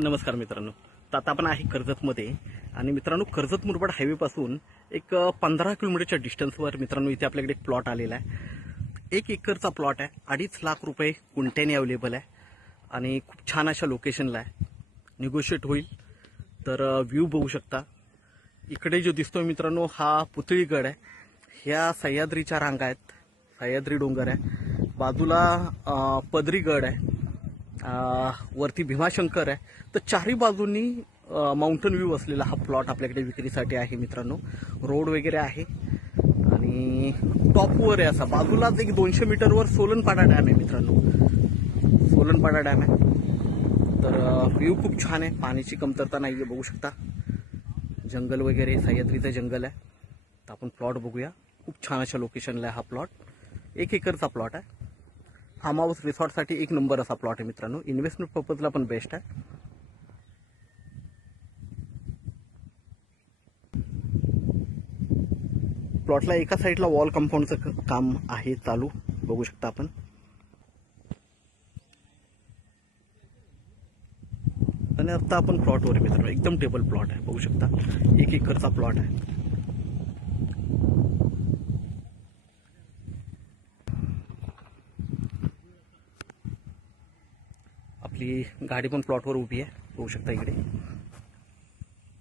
नमस्कार मित्रांनो. तर आता आपण आहे कर्जतमध्ये आणि मित्रांनो कर्जत मुरबाड हायवेपासून एक 15 किलोमीटरच्या डिस्टन्सवर मित्रांनो इथे आपल्याकडे एक प्लॉट आलेला आहे. 1 एकरचा प्लॉट आहे. 2.5 लाख रुपये गुंठ्याने अवेलेबल आहे आणि खूप छान अशा लोकेशनला आहे. निगोशिएट होईल. तर व्ह्यू बघू शकता. इकडे जो दिसतोय मित्रांनो हा पुतळीगड आहे. ह्या सह्याद्रीच्या रांगा आहेत. सह्याद्री डोंगर आहे. बाजूला पदरी गड आहे. वरती भीमाशंकर आहे. तर चारही बाजूंनी माउंटन व्ह्यू असलेला हा प्लॉट आपल्याकडे विक्रीसाठी आहे मित्रांनो. रोड वगैरे आहे आणि टॉपवर आहे. असा बाजूलाच एक 200 मीटरवर सोलनपाडा डॅम आहे मित्रांनो. सोलनपाडा डॅम आहे. तर व्ह्यू खूप छान आहे. पाण्याची कमतरता नाही आहे. बघू शकता जंगल वगैरे सह्याद्रीचं जंगल आहे. तर आपण प्लॉट बघूया. खूप छान अशा लोकेशनला आहे हा प्लॉट. 1 एकरचा प्लॉट आहे. फार्म हाऊस रिसॉर्टसाठी एक नंबर असा प्लॉट आहे मित्रांनो. इन्व्हेस्टमेंट पर्पजला पण बेस्ट आहे. प्लॉटला एका साईडला वॉल कंपाऊंडचं काम आहे चालू. बघू शकता आपण. आणि आता आपण प्लॉटवर आहे मित्रांनो. एकदम टेबल प्लॉट आहे. बघू शकता 1 एकरचा प्लॉट आहे. आपली गाडी पण प्लॉटवर उभी आहे. बघू शकता इकडे.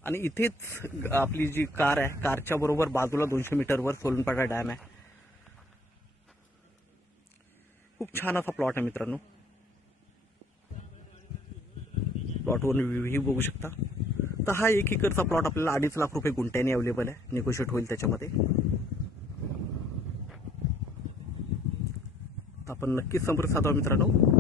आणि इथेच आपली जी कार आहे कारच्या बरोबर बाजूला 200 मीटरवर सोलनपाडा डॅम आहे. खूप छान असा प्लॉट आहे मित्रांनो. प्लॉटवर व्ह्यू बघू शकता. तर हा 1 एकरचा प्लॉट आपल्याला 2.5 लाख रुपये गुंठ्याने अवेलेबल आहे. निगोशिएट होईल त्याच्यामध्ये. तर आपण नक्कीच संपर्क साधावा मित्रांनो.